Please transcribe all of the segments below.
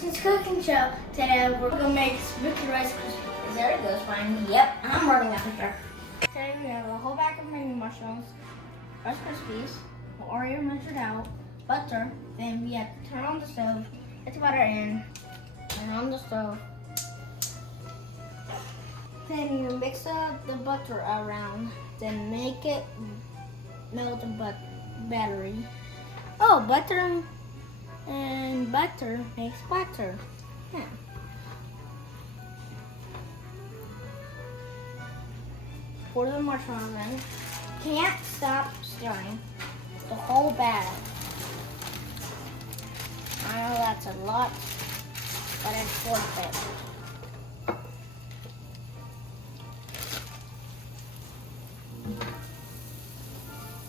Carson's cooking show. Today we're gonna make Spooky Rice Krispies. There it goes, fine. Yep, I'm working on it. Today we have a whole bag of mini mushrooms, Rice Krispies, Oreo measured out, butter. Then we have to turn on the stove, get the butter in, turn on the stove. Then you mix the butter around. Then make it melt the battery. Oh, butter and butter makes butter. Yeah. Pour the mushrooms in. Can't stop stirring the whole bag. I know that's a lot, but it's worth it.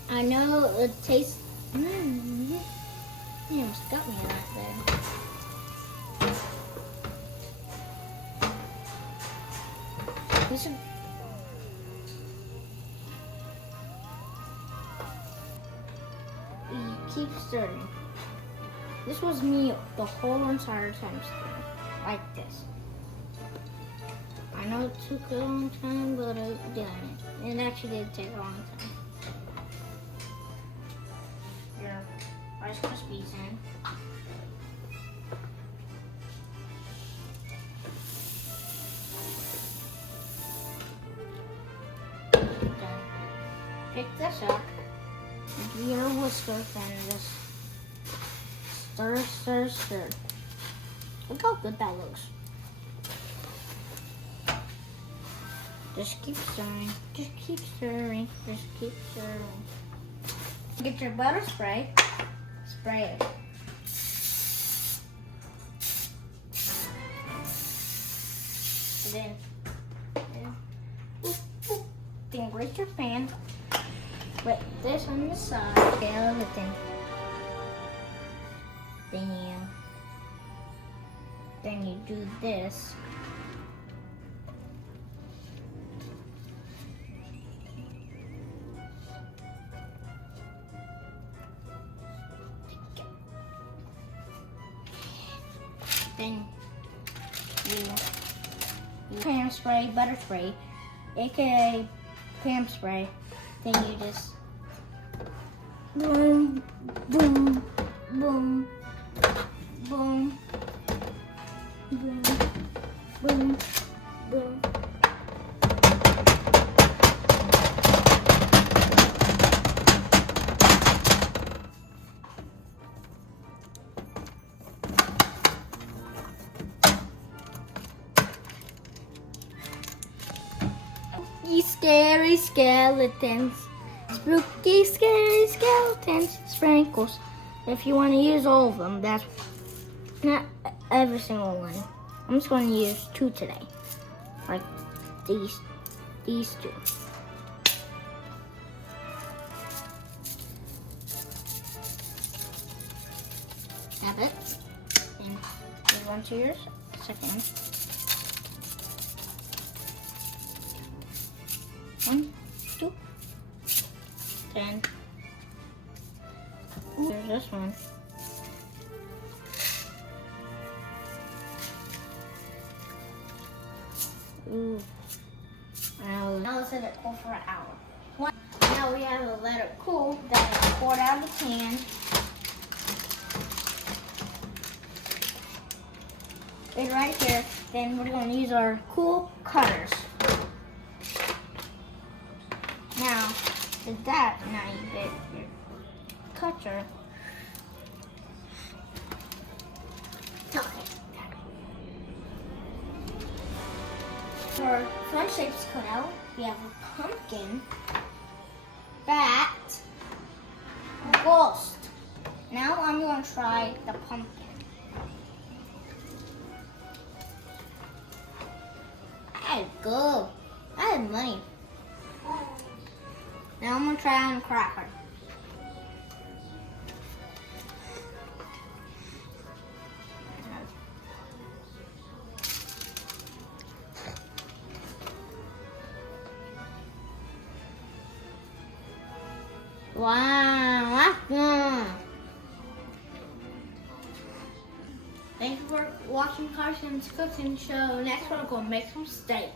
I know it tastes. Damn, it's got me right there. This is. You keep stirring. This was me the whole entire time stirring, like this. I know it took a long time, but it didn't. It actually did take a long time. Your Rice Krispies in. Then pick this up. With your whisker and just stir, stir, stir. Look how good that looks. Just keep stirring. Just keep stirring. Just keep stirring. Get your butter spray. Spray it. And then grate your pan. Put this on the side. Okay, everything. Then you do this. Then you pan spray, butter spray, aka pan spray. Then you just boom, boom, boom, boom, boom, boom, boom. Spooky, scary skeletons. Spooky, scary skeletons. Sprinkles. If you want to use all of them, that's not every single one. I'm just going to use 2 today. Like these 2. Have it. And move on to your second. 1, 2, 10. Ooh, there's this one. Ooh. Now let's let it cool for an hour. Now we have to let it cool. Then it's poured out of the can. It's right here. Then we're going to use our cool cutters. Now, with that, now you get your cutter. For fun shapes cut out, we have a pumpkin, bat, ghost. Now I'm going to try the pumpkin. I go. I have money. Now I'm going to try on a cracker. Wow, that's good. Thank you for watching Carson's cooking show. Next, we're going to make some steak.